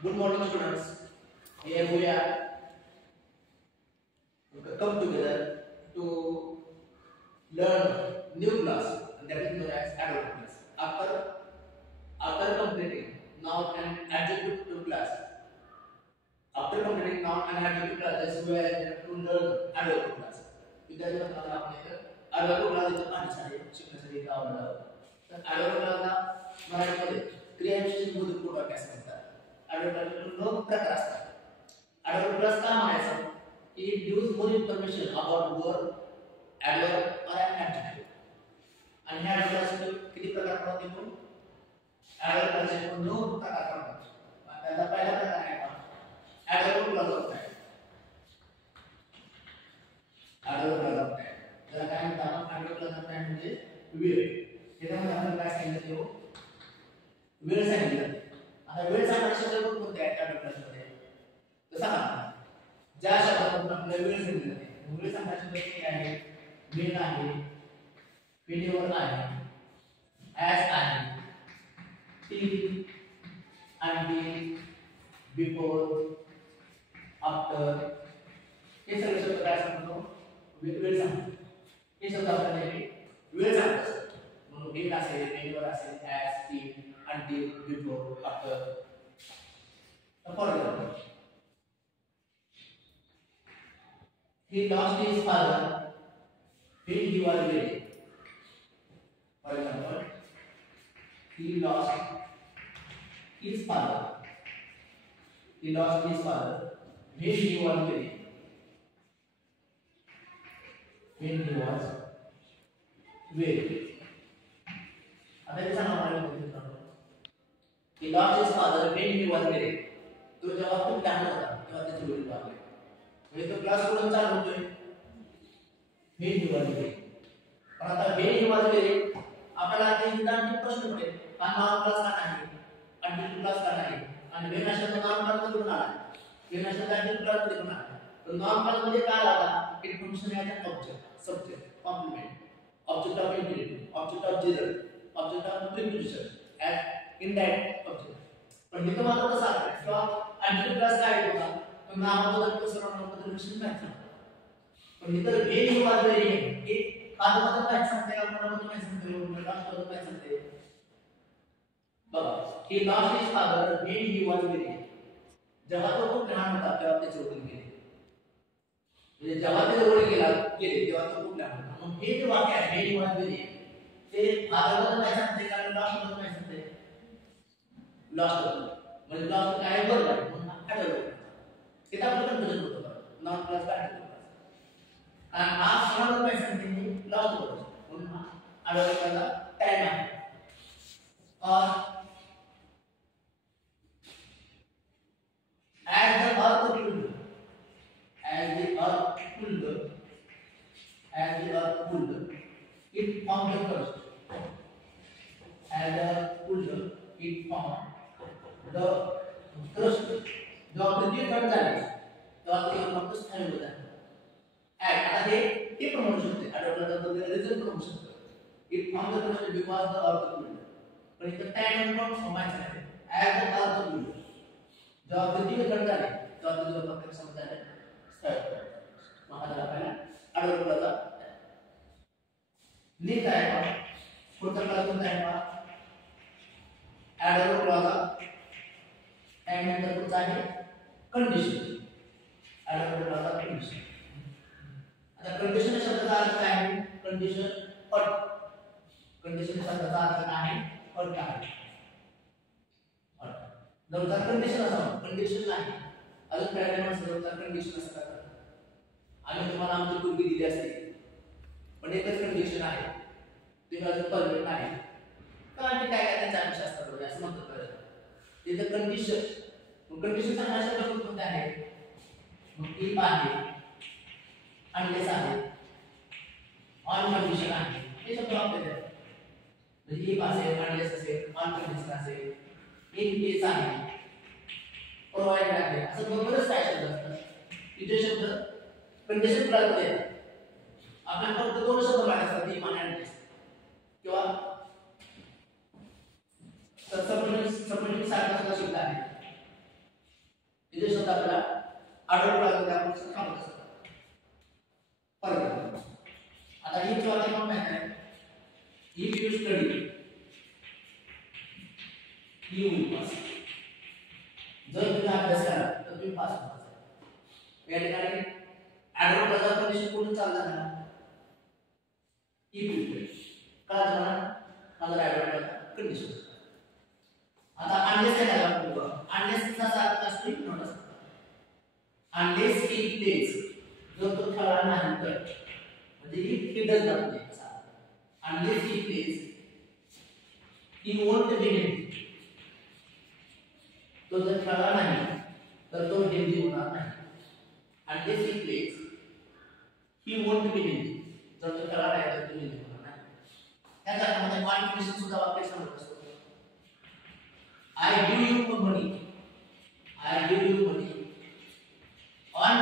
Good morning, students. Here we are come together to learn new class, and that is known as adult class. After completing noun and adjective to class, after completing noun and adjective classes, we are going to learn adult class. विद्यार्थी बंधूंनो आपण adult class इथे आधी सारे शिकण्यासाठी गावाला तर adult class मराठीमध्ये क्रियाविशेषण बोधक पूर्ण अभ्यास करतात. adult class दोन प्रकार असतात. adult class का म्हणायचं की it gives more information about word, adverb or an adjective. आणि ह्या adult class किती प्रकार पडतात एकूण adult class चे दोन प्रकार पडतात. त्याचा पहिला प्रकार आहे adult class होता है. adult class होता है. त्याला काय म्हणतात adult class होता है म्हणजे वेळ. त्याच्यामध्ये आपण काय सांगितलं ते वेळ सांगितलं. आता वेळ सांगण्याचे शब्द कोणते आहेत adult class मध्ये? तर सांगा. ज्या शब्दातून आपल्याला वेळ सांगितलं आहे. वेळ सांगण्याचे शब्द काय आहे? वेळ आहे, व्हिडिओ आहे, ॲज आहे, टिल, until, before, after, हे सगळे शब्द काय सांगतो? वेळ सांगतो. हे शब्द आपल्याला वेळ सांगतात. म्हणून टिल असेल, व्हिडिओ असेल, as, till, until, before, after. For example, he lost his father when he was very. For example, he lost his father. He lost his father when he was very. When he was very. आता हे सांगा मला He lost his father when he was very. तो जेव्हा खूप लहान होता तेव्हा त्याचे वडील वारले. म्हणजे तो क्लास कुठून चालू होतोय? when he was very. पण आता when he was very आपल्याला ते आणखी प्रश्न पडेल. का नाउन क्लास का नाही? ॲडजेक्टिव्ह क्लास का नाही? आणि when हा शब्द नाउन क्लास मधून आला. when हा शब्द ॲडजेक्टिव्ह क्लास मधून आला. तर नाउन क्लास मध्ये काय आला? It function as an object, subject, complement, object of intelligence, object of gerund, object of preposition, as indirect object. पण इथं मात्र कसं आहे? किंवा ॲडजेक्टिव्ह क्लास काय आहे बघा? तर नामाबद्दल सर्वनामाबद्दल विषय काय सांगतो? पण इतर when he was very हे कादबद्दल काय सांगते? कल्पनाबद्दल काय सांगते? लास्टबद्दल काय सांगते? बघा, he lost his father when he was very. जेव्हा तो खूप लहान होता तेव्हा त्याचे वडील गेले. म्हणजे जेव्हा त्याचे वडील गेले तेव्हा तो खूप लहान होता. मग हे जे वाक्य आहे when he was very ते फादरबद्दल काय सांगते? कारण लास्टबद्दल काय सांगते? लास्टबद्दल म्हणजे लास्ट काय वर्ड आहे म्हणून ॲडल्ट. इथं आपलं कन्फ्युजन होतं बरं. नॉन प्लस काय आहे? कारण हा सणाबद्दल काय सांगते? मी लास्टबद्दल म्हणून हा ॲडल्टचा टाइम आहे. और as the earth cooled, it formed the crust. As the earth cooled, it formed the crust. जेव्हा पृथ्वी थंड झाली तेव्हा ते फक्त स्थायी होत आहे. आता हे पण म्हणू शकते आठवड्यानंतर रिझल्ट पण म्हणू शकतो. It formed the crust because the earth cooled. पण इथं टाइम पण समायचं आहे. As the earth cooled, जेव्हा पृथ्वी थंड झाली तेव्हा ते फक्त समुद्राने स्थायी होत आहे. मग आता आपल्याला आठवड्याचा नीट आहे. पुढचा क्लास कोणता आहे पहा? ॲडवर्ब क्लॉज टाइम नंतर पुढचा आहे कंडिशन. Adverb clause condition. आता कंडिशन शब्दाचा अर्थ काय आहे? कंडिशन अट. कंडिशन शब्दाचा अर्थ काय आहे? अट आहे. अट. जर कंडिशन असावं, कंडिशन नाही अजून काय माणसं जर कंडिशन असं करतात. आम्ही तुम्हाला आमची पूर्वी दिली असते पण एकच कंडिशन आहे ते अजून परमिट नाही. कारण ते काय काय त्यांच्या अपेक्षा असतात असं म्हणतात बरं. तिथं कंडिशन कंडिशन सांगण्याचा शब्द कोणते आहे? मग इफ आहे, अनलेस आहे, ऑन कंडिशन आहे. हे शब्द वापरले जातात. म्हणजे इफ असेल, अनलेस असेल, ऑन कंडिशन असेल, इन केस आहे, प्रोव्हाइड आहे, असं बरेच काय शब्द असतात. इथे शब्द कंडिशन क्लास मध्ये येतात. आपण फक्त दोन शब्द माहिती असतात इफ आणि अनलेस किंवा सबमिटिंग सारखा शब्द आहे. कंडिशन आपल्याला आढळून आलं आपण सांगत असतो परत आता ही जो आहे मग काय if you study you will pass जर तुम्ही अभ्यास केला तर तुम्ही पास होणार या ठिकाणी आढळून आलं कंडिशन कोण चालणार ना इफ यू स्टडी का झाला माझा आढळून आलं कंडिशन आता अनलेस काय झाला बघा अनलेस चा अर्थ असतो नॉट असतो unless he plays जर तो खेळला नाही तर म्हणजे he does not play unless he plays he won't be healthy तो जर खेळला नाही तर तो हेल्दी होणार नाही unless he plays he won't be healthy जर तो खेळला नाही तर तो हेल्दी होणार नाही त्याचा अर्थ कॉन्फिडेंस सुद्धा वाक्य सांगत असतो I give you money I give you money on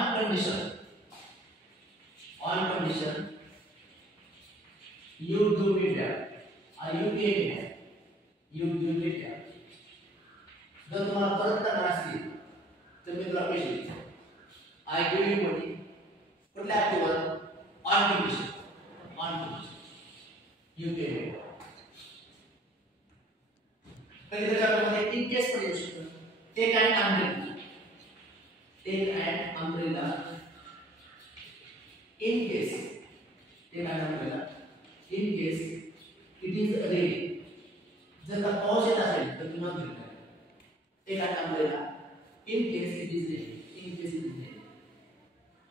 condition you do me that or you pay me that you give me that जर तुम्हाला परत करणार असेल तर मी तुला पैसे देतो I give you money कुठल्या ऍक्टिव्हर on condition you pay me कधी त्याच्यामध्ये इन केस पण येऊ शकतं take and umbrella in case take and umbrella in case it is rain जर का पाऊस येत असेल तर तुम्ही umbrella take and umbrella in case it is rain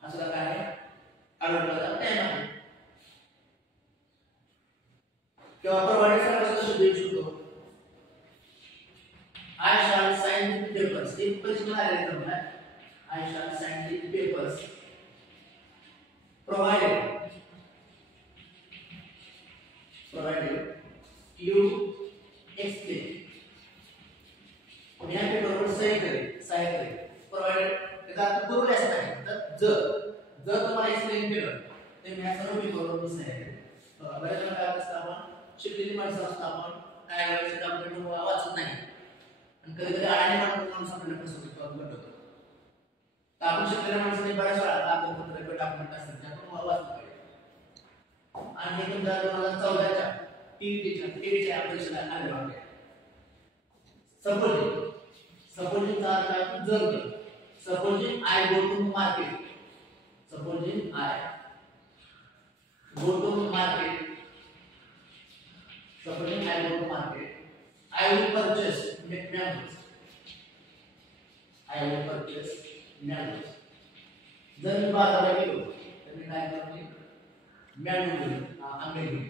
असं काय आहे अडवण्याचा टाइम आहे किंवा प्रोव्हाइडरचा कसं शोधू शकतो I shall sign the papers. एक प्रश्न आलेला आहे. I shall sign the papers. Provided you explain. या पेपरवर सही करेल. Provided त्याचा अर्थ करू द्यायचा नाही. तर जर तुम्हाला एक्सप्लेन केलं तर मी सर्व पेपरवर मी सही करेल. बऱ्याच वेळा काय असतं आपण शिकलेली माणसं असतो आपण काय वेळेस आपण वाचत नाही. कधी-कधी आळणी माणूस आपल्याला कसं होतं तर आपण शिकलेल्या माणसाने बऱ्याच वेळा कागदपत्र किंवा डॉक्युमेंट असतात ते आपण वाचलं पाहिजे आणि हे तुमच्या 2014च्या टीईटीच्या परीक्षेला आले होते सपोजिंग चा अर्थ आहे जर supposing I go to market I will purchase mangoes. जर मी बाजारात गेलो तर मी काय करते मँगो घेईन आंबे घेईन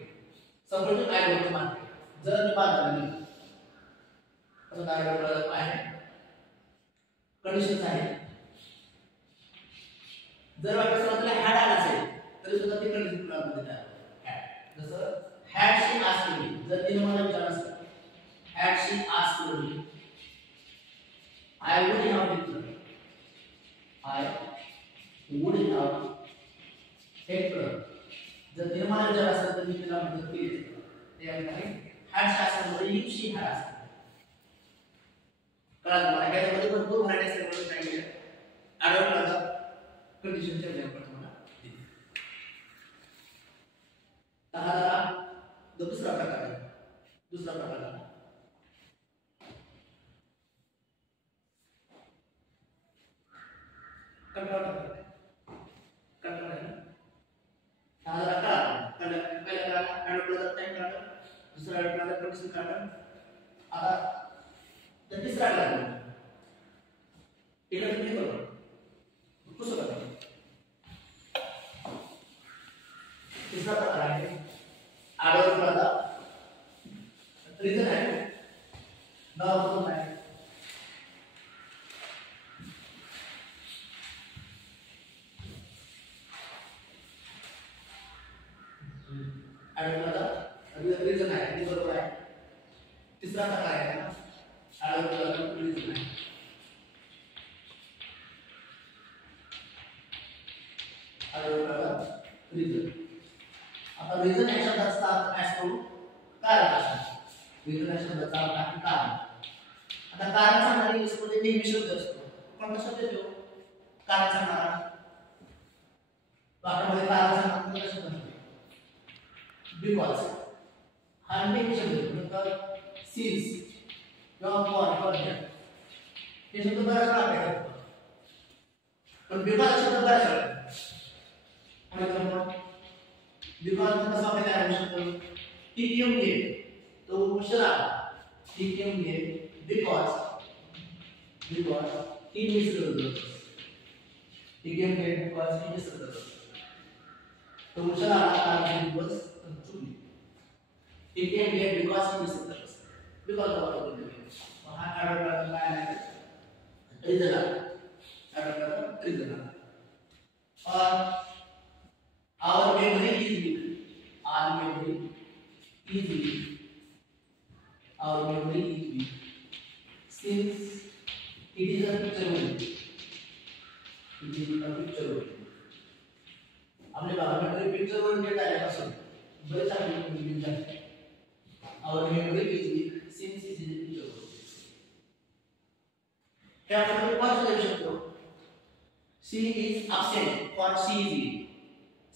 suppose I go to market जर मी बाजारात गेलो तर काय करायला आहे कंडिशन्स आहे जर वाटत समजलं हॅड आला असेल तरी सुद्धा ती कंडिशन लागू देतात हॅड जसं हॅड शी आस्क्ड मी जर तिने मला विचारलं had she asked me I would have helped her जर तिने मला विचारलं असेल तर मी तिला मदत केली त्यामुळे had she asked me if she had asked कळलं मला यामध्ये भरपूर व्हरायटी असल्यामुळे सांगितलं आढळला कंडिशनच्या लेवलवर तुम्हाला दुसरा प्रकार आहे कंट्रोल है साधा का पहिला अडवला टाइम काढा दुसरा अडवला कंडिशन काढा आता तर तिसरा अडवला एका तुम्ही करू कसं करता तिसरा प्रकार आहे अडवला रिझन आहे नाव आहे अडवला रिझन आहे ते बरोबर आहे तिसरा प्रकार आहे ना अडवला रिझन आहे अडवला रिझन आता रिझन या शब्दाचा अर्थ काय असतो कारण असतो रिझन या शब्दाचा अर्थ आहे कारण आता कारण सांगणारी इंग्लिश मध्ये नेहमी शब्द असतो कोणता शब्द येतो कारण सांगणार वाक्यामध्ये कारण सांगणार कसं बनतं बिकॉज हा नेम शब्द मतलब सिन्स किंवा फॉर हे शब्द बऱ्याच वेळा वापरतात पण बिकॉज शब्द बऱ्याच वेळा बिकॉज कसा वापरायचा आहे शब्द ही येऊन गेले तो उशिरा ही येऊन गेले because he missed the bus. He came late because he missed the bus. तो उशिरा आला कारण बस चुकली. He came late because he missed the bus. Because of what? हा आडवला काय नाही. रिझन आडवला रिझन. और our memory is weak. Our memory is weak. Our memory is weak. Since it is a picture only. It is a picture only. हमने बाहर में कोई picture only क्या है पसंद? बड़े सारे लोग मिल जाते हैं. Our memory is weak since it is a picture only. क्या मतलब कौन सा लेशन को? She is absent for she is ill.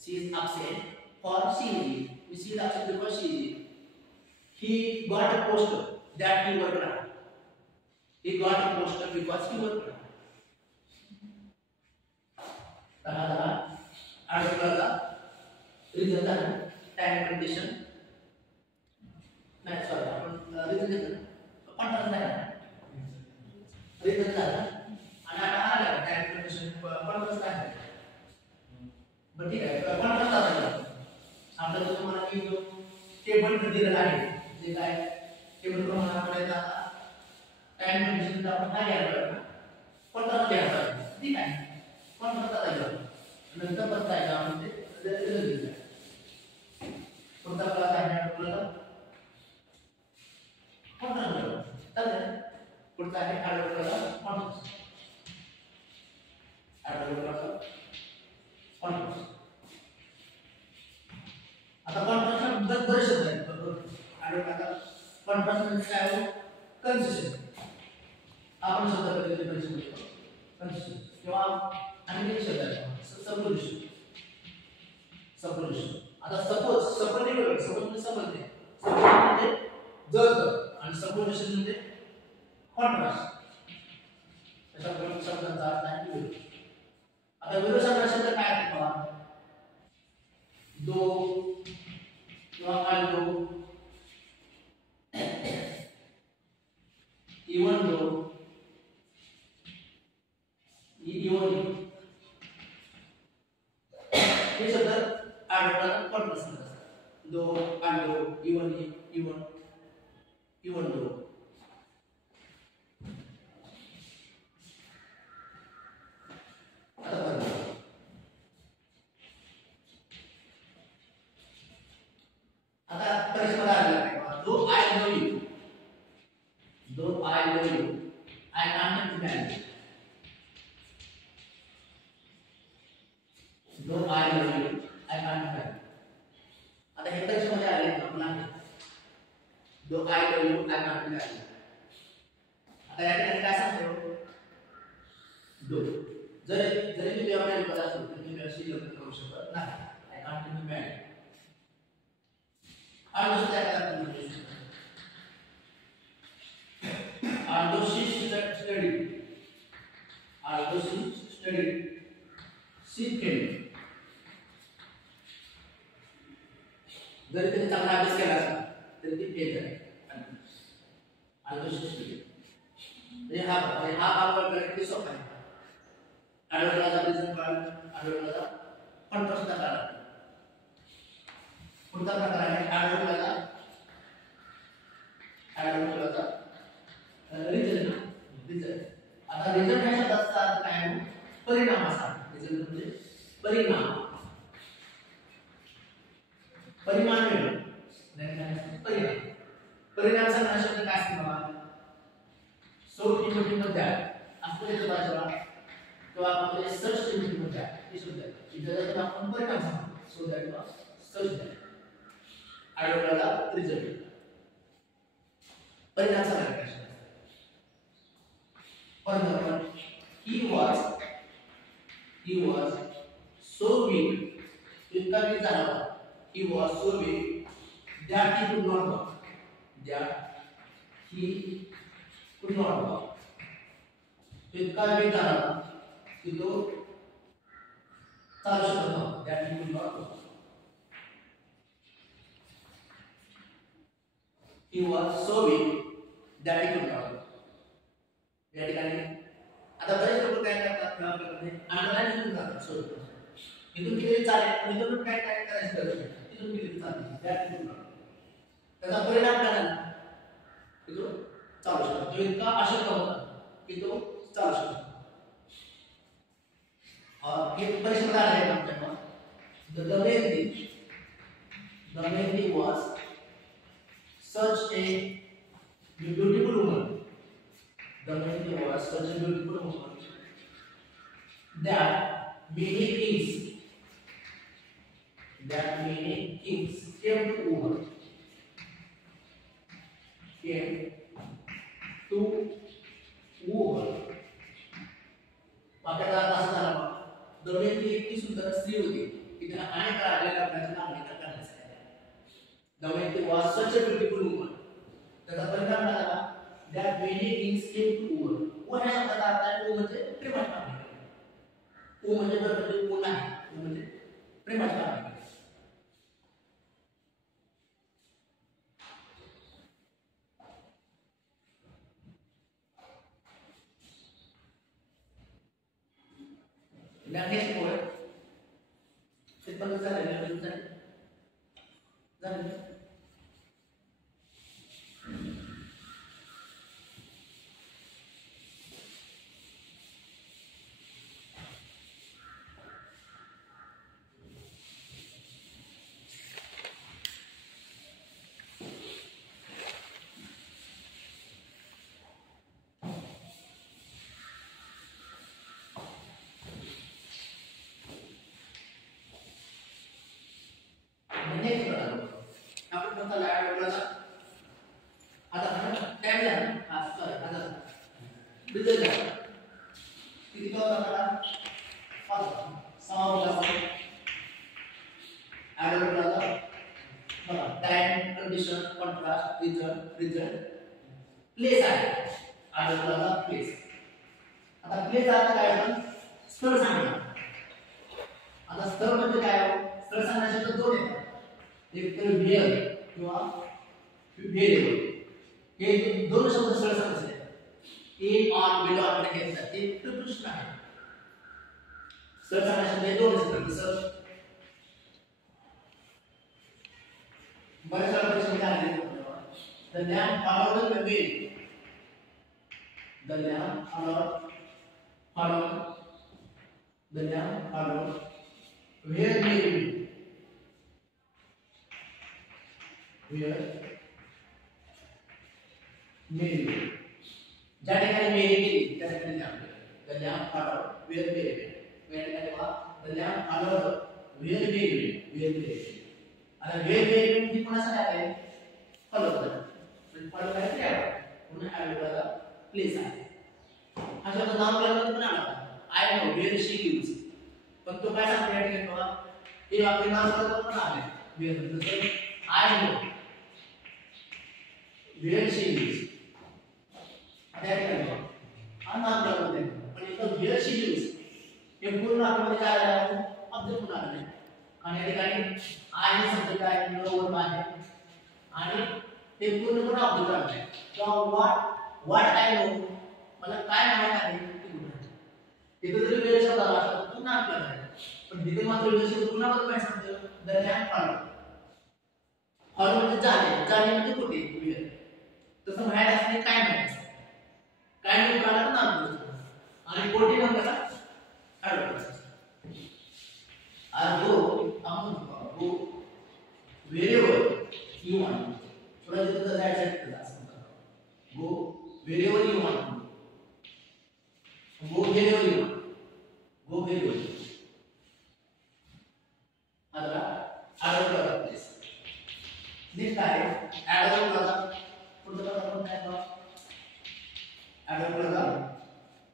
She is absent for she is ill. She is absent because she is ill. He got a poster that he worked on. He got a poster because he worked on. Article reason time condition. Next one. Reason. Content that. Reason that. Anak-anak time condition. Content that. Berarti content that. Sampai itu mana itu table berdiri lagi. Jadi table kemana pada data. Time condition dapat hanya content biasa. Tidak. Content saja. नंतर बताएगा हमसे जल्दी पुरता क्लास है बोला कौन ना बोला तब पुरता है आडो बोला कौन आडो बोला कौन आता कॉन्फ्रेंस में बड़े शब्द हैं आडो बोला कॉन्फ्रेंस में क्या है कंसिस्टेंट आपने शब्द बदलने बड़े शब्द कंसिस्टेंट जो आप अन्य शब्द है सपोजिशन आता सपोज म्हणजे समजणे म्हणजे जर आणि सपोजिशन म्हणजे कॉन्ट्रास्ट अशा प्रकारच्या शब्दांचा अर्थ आहे विरोध. आता विरोध शब्द काय आहे पहा दो किंवा अल्दो इवन दो इवन हे शब्द आडवतात कॉन्ट्रास्ट असतात दो आडो इवन दो आता परीक्षेला आलेला though I know you I can't imagine though I know you I can't imagine आता हे परीक्षेमध्ये आले आपल्याला though I know you I can't imagine आता या ठिकाणी काय सांगतो दो जरी मी जेव्हा पद असतो तर मी अशी लग्न करू शकत नाही आय कांट इमॅजिन आणि दुसऱ्या काय although she studied she failed जरी तिने चांगला अभ्यास केला असता तरी ती फेल झाली although she studied म्हणजे हा भाग किती सोपा आहे आडवळाचा रिझन काढ आडवळाचा कॉन्ट्रास्ट काढ पुढचा प्रकार आहे आडवळाचा रिझन आता रिझन ह्या शब्दाचा अर्थ काय आहे परिणाम असा रिझन म्हणजे परिणाम परिणाम सांगणारा शब्द काय असतो बाबा सो मध्ये असं येतं भाषेला किंवा आपले सर्च मध्ये हे शब्द इथं आपण परिणाम सांगतो सो दॅट किंवा सर्च दॅट आडवळाला रिझल्ट परिणाम सांगणारा For example, he was he was so weak, इतना भी जाना था, he was so weak that he could not walk, that he could not walk, इतना भी जाना था कि तो चालू शकत नव्हता, that he could not walk. He was so weak that he could not walk. या ठिकाणी आता बरेच लोक काय करतात किंवा आपल्याकडे अंडरलाईन करून जातात सोडून इथून किती चालेल इथून काय काय करायचं गरज नाही इथून किती चालेल त्याचा परिणाम काय झाला की तो चालू शकतो तो इतका अशक्य होता की तो चालू शकतो हे परीक्षा झाले आहे आमच्याकडं Damayanti was such a beautiful woman. Damayanti was such a beautiful woman that many kings came to her. आपल्याला असं झालं दमयंती इतकी सुंदर स्त्री होती की तिला अनेक राजाच्या लग्नाची मागणी करण्यासाठी Damayanti was such a beautiful woman. त्याचा परिणाम काय झाला that many kings came to her. वो ह्या शब्दाचा अर्थ आहे वो म्हणजे प्रेमाची मागणी. वो म्हणजे वो नाही वो म्हणजे प्रेमाची मागणी. Next point. Kita झालं प्लेस आहे आडवला प्लेस आता प्लेस आता काय आपण स्थळ सांगणार आता स्थळ म्हणजे काय स्थळ सांगण्याचे दोन आहेत एक तर वेळ किंवा व्हेरिएबल हे दोन शब्द स्थळ सांगायचे इन ऑन बिलो आपण घेतला ते प्रश्न आहे स्थळ सांगण्याचे दोन शब्द जसं बरेच प्रश्न आले The lamb followed the way. The lamb followed. The lamb followed. Where Mary? Where Mary? ज्या ठिकाणी मेरी गेली त्या ठिकाणी lamb. The lamb followed. Where Mary? Where ठिकाणी वा The lamb followed. Where Mary? Where Mary? आता where Mary ही कोणासाठी आहे? फॉलो करतात. पण काय ते आहे पुन्हा ॲडवर्बला प्लेस आहे हा शब्द नाव केला पण आला I know where she lives पण तो काय सांगतो या ठिकाणी बघा हे वाक्य नाव करतो पण आले वेअर जसं I know where she lives त्या ठिकाणी हा नाव करतो पण इथं वेअर शी लिव्स हे पूर्ण वाक्यामध्ये काय आलं ऑब्जेक्ट पण आले आणि या ठिकाणी आय हे शब्द काय नो वर आहे आणि ते पूर्णपणे ऑब्जेक्ट आहे किंवा व्हॉट आय नो मला काय माहित आहे ते पूर्ण इथे जरी वेळ शब्द आला तर पुन्हा आपल्याला आहे पण इथे मात्र वेळ शब्द पुन्हा बघ काय सांगतो दरम्यान फॉलो फॉलो म्हणजे जाणे म्हणजे कुठे वेळ तसं बाहेर असणे काय माहिती काय नाही काढा तर नाम आणि कोठे म्हणजे का ॲडवर्ब आणि गो wherever you want थोड़ा जितना जायचं go wherever you want go wherever you want go wherever आता ॲडवर्ब प्लेस नेक्स्ट आहे ॲडवर्ब पुढचा आपण काय बघा ॲडवर्ब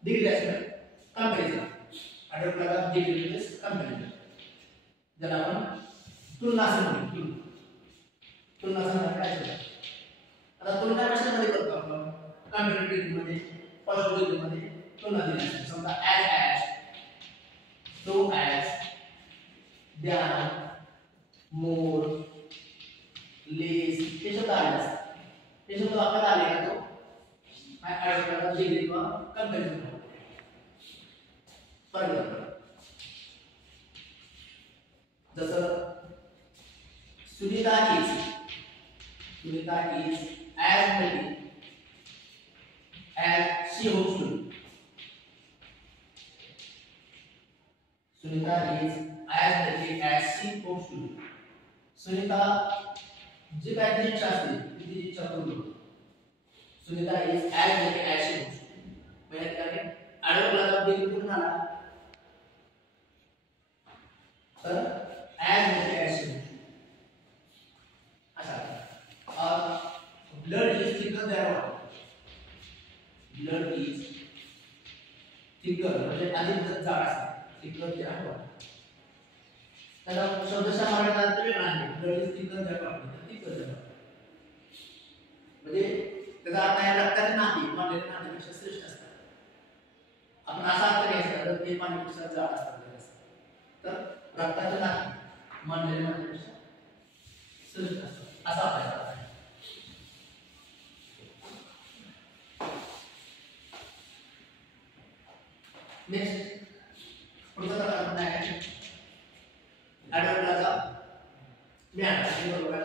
डिग्री असणार कंपॅरिझन आठवड क्लास डिग्री म्हणजे कंपॅरिझन, ज्याला आपण तुलना म्हणतो. तुलना काय असतं? आता तुलना कशामध्ये करतो आपण? कंपॅरिटिव्ह डिग्री मध्ये, पॉझिटिव्ह डिग्री मध्ये तुलना दिली असते. समजा as, so as, than, more, less हे शब्द आले असतात. हे शब्द वाक्यात आले का तो आठवड डिग्री किंवा कंपॅरिझन होतो. फॉर एक्झाम्पल जसं Sunita is as healthy as she hopes to be. Sunita is as healthy as she hopes to be. Sunita जी काय तिची इच्छा असते ती इच्छा पूर्ण. Sunita is as healthy as she hopes to be. म्हणजे काय आडोळा बिल पूर्ण आला तर as healthy as she hopes. Blood is thicker than water. Blood is thicker म्हणजे अधिक जाड असते. thicker than water. त्याला शब्दशः मराठीत अर्थ वेगळा आहे. blood is thicker than water. thicker than water. म्हणजे त्याचा अर्थ आहे रक्ताचे नाते मानलेल्या नात्यापेक्षा श्रेष्ठ असतात. आपण असा अर्थ घ्यायचा तर ते पाण्यापेक्षा जाड असतात. तर रक्ताचे नाते मानलेल्या नात्यापेक्षा श्रेष्ठ असतात असा अर्थ आहे. नेक्स्ट पुढचा प्रकार कोणता आहे? आडवडलाचा ज्ञान. हे बरोबर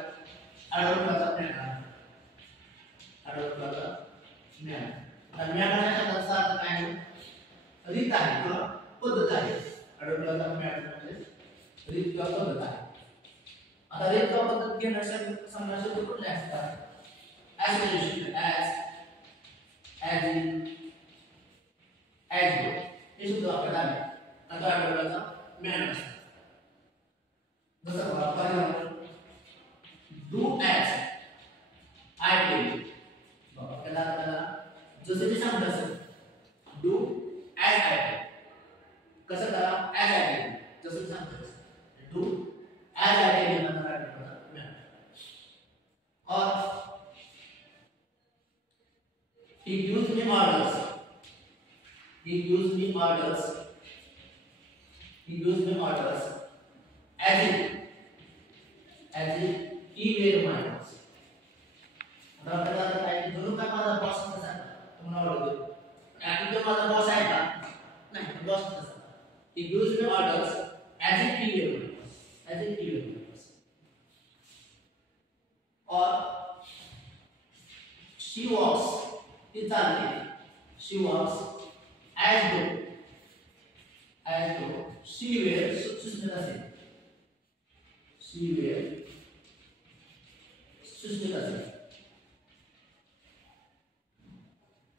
आडवडलाचा ज्ञान. आडवडलाचा ज्ञान. आता ज्ञान या शब्दाचा अर्थ काय आहे? रीत आहे किंवा पद्धत आहे. आडवडलाचा ज्ञान म्हणजे रीत किंवा पद्धत आहे. आता रीत किंवा पद्धत घेण्यासाठी समजा शब्द कुठले असतात? ॲसोसिएशन, as in, as go हे शब्द वाक्यात आले. आता आठवड्याचा ज्ञान असतो. जसं वाक्यात do as I tell you. बघा त्याला आपल्याला जसं मी सांगितलं असेल do as I tell you. कसं करा? as I tell you. जसं सांगितलं असेल do as I tell you म्हणून आठवड्याचा ज्ञान. और he gives me orders. He gives me orders. He gives me orders as if he were my boss. आता आपल्याला काय जरूर काय माझा बॉस कसा तुम्हाला ऑर्डर देतो. आणि तो माझा बॉस आहे का? नाही, बॉस कसा? He gives me orders as if he were my boss. As if he were my boss. और she walks. ती चालते. She walks as though she were Sushmita Sen. She were Sushmita Sen.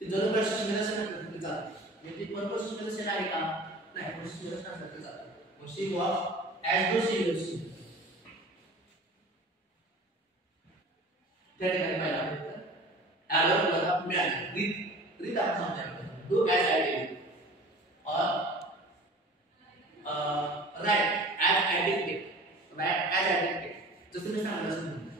ती जरूर काय सुष्मिता सेन करते जाते. म्हणजे ती बरोबर सुष्मिता सेन आहे का? नाही, पण सुष्मिता सेन करते जाते. मग she walks as though she were Sushmita. त्या ठिकाणी पाहिला ॲलोर बघा मिळाली रीत आपण समजायला do as I did or write as I dictate. Write as I dictate. जसं मी सांगितलं असं म्हणतो.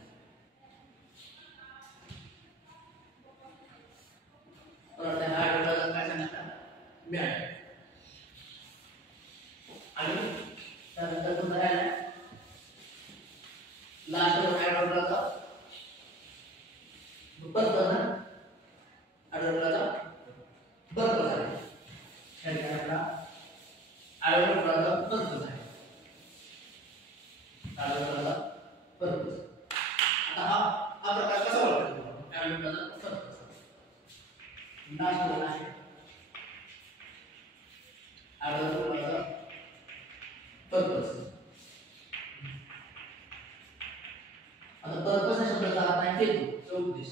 तर त्या आठवड्याला काय सांगितलं? मिळालं. आणि त्यानंतर कोणता राहिला? लास्ट आठवड्याचा बरोबर आठवड्याचा बरोबर आहे. त्याने आपला आठवड्याचा बरोबर आहे. आठवड्याचा बरोबर. आता हा प्रकार कसा ओळखायचा? आठवड्याचा बरोबर. लास्ट आहे आठवड्याचा बरोबर. आता पर्पस या शब्दाचा अर्थ आहे हेतू, उद्देश.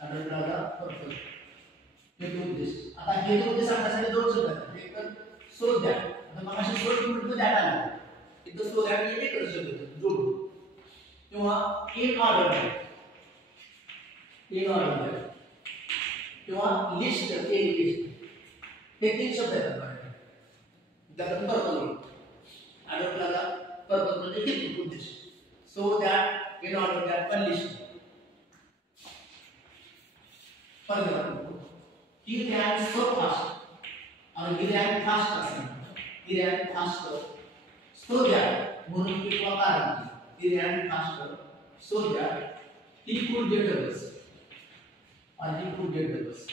आठवड्याचा पर्पस हेतू उद्देश. आता हेतू उद्देश सांगण्यासाठी दोन शब्द आहेत. एक तर सो दॅट. आता मगाशी सो म्हणतो दॅट आला. इथं सो दॅट म्हणजे एकच शब्द आहे जोड. किंवा इन ऑर्डर. इन ऑर्डर किंवा लिस्ट, एक लिस्ट. हे तीन शब्द आहेत. त्याला पर्पल आडोपल्याला पर्पल म्हणजे हेतू उद्देश so that in order that condition for example he ran so fast or he ran faster he ran faster so that म्हणून किंवा कारण he ran faster so that he could get the bus or he could get the bus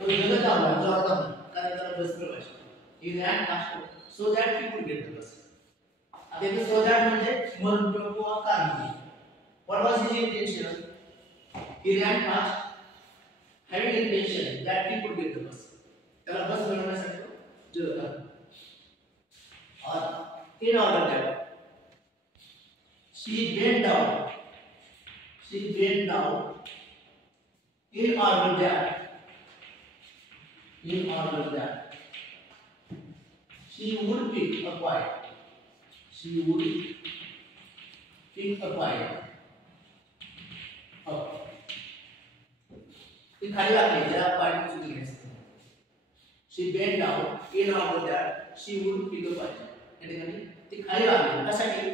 तो जलद धावला जोरात धावला कारण त्याला बस मिळवायची he ran faster so that he could get the bus आता इथे so that म्हणजे म्हणून किंवा कारण what was his intention he ran fast having intention that he could get the bus त्याला बस मिळवण्यासाठी तो जलद धावला और in order that she bent down in order that she would pick a pie up ती खाली वाकली जरा पाय चुकली असते she bent down in order that she would pick a pie या ठिकाणी ती खाली वाकली कशासाठी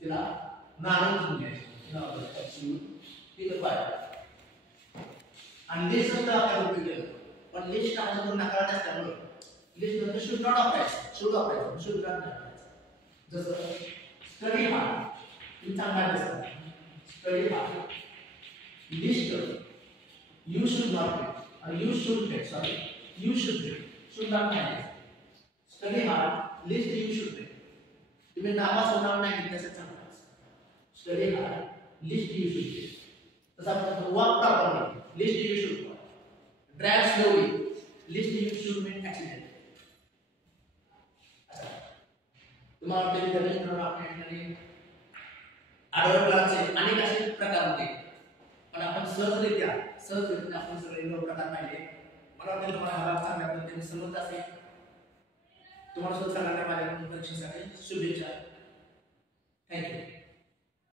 तिला नारळ घेऊन घ्यायचे in order that she would pick a pie आणि लिस्ट शब्द आपण उपयोग केला पण लिस्ट हा शब्द नकारात्मक असल्यामुळे लिस्ट म्हणजे शुड नॉट वापरायचं शुड नॉट वापरायचं जसं स्टडी हार्ड तुम्ही चांगला असता study hard list you should not read or you should read sorry you should read should not read study hard list you should read तुम्ही नावाचं नाव नाही घेतलं असं सांगता study hard list you should read तसा walk properly list you should walk drive slowly list you should make accident तुम्हाला ते विद्यार्थ्यांना आपण आडवळ क्लासचे अनेक असे प्रकार होते पण आपण सहजरित्या आपण सगळे नोट प्रकार पाहिले मला वाटतं तुम्हाला हा भाग चांगल्या पद्धतीने समजत असेल तुम्हाला सुद्धा सगळ्यांना माझ्या परीक्षेसाठी शुभेच्छा थँक्यू